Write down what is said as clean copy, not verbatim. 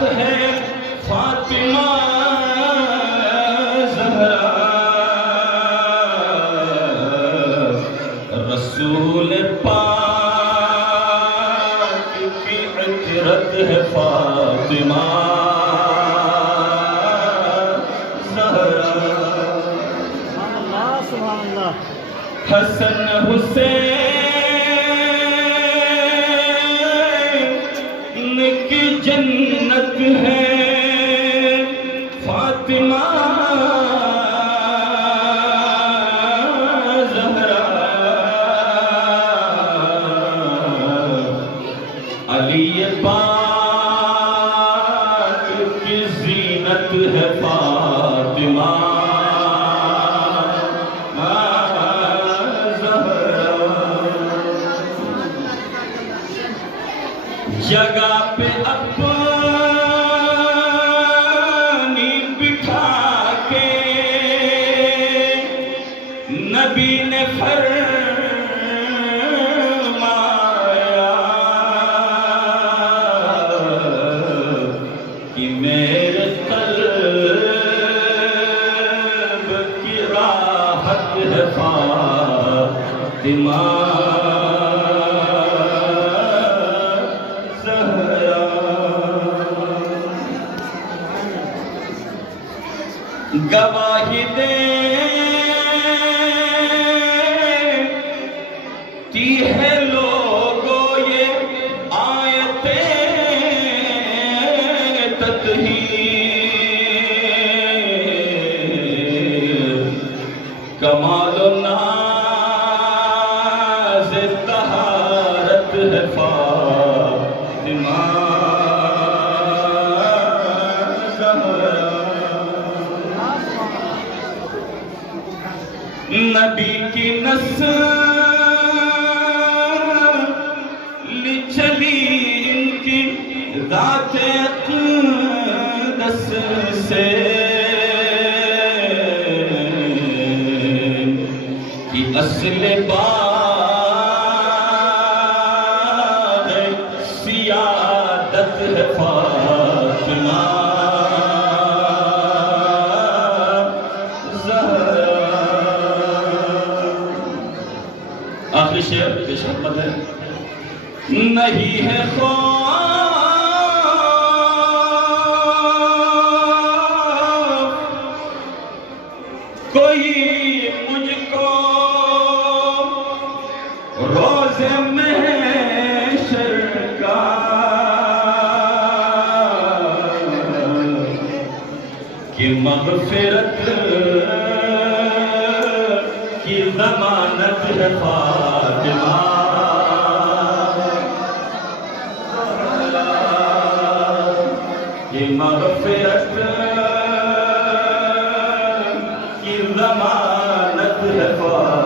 بشارت ہے فاطمہ زہرا، رسول پاک کی عطرت ہے فاطمہ زہرا۔ سبحان اللہ۔ حسن حسین کی جنت ہے فاطمہ زہرا، علی پاک کی زینت ہے فاطمہ جگہ پہ اپنی بٹھا کے نبی نے فرمایا کہ میرے قلب کی راحت ہے فاطمہ گواہی دیتی ہے لوگوں یہ آیتیں تطہیر، کمال و ناز طہارت ہے فاطمہ نبی کی نسل چلی ان کی ذات اقدس سے، کہ اصل بار سیادت ہے فاطمہ آخری شعر پیش خدمت ہے۔ نہیں ہے خوف کوئی مجھ کو روز محشر کا، کہ مغفرت کی ضمانت ہے فاطمہ، کہ مغفرت کی ضمانت ہے فاطمہ۔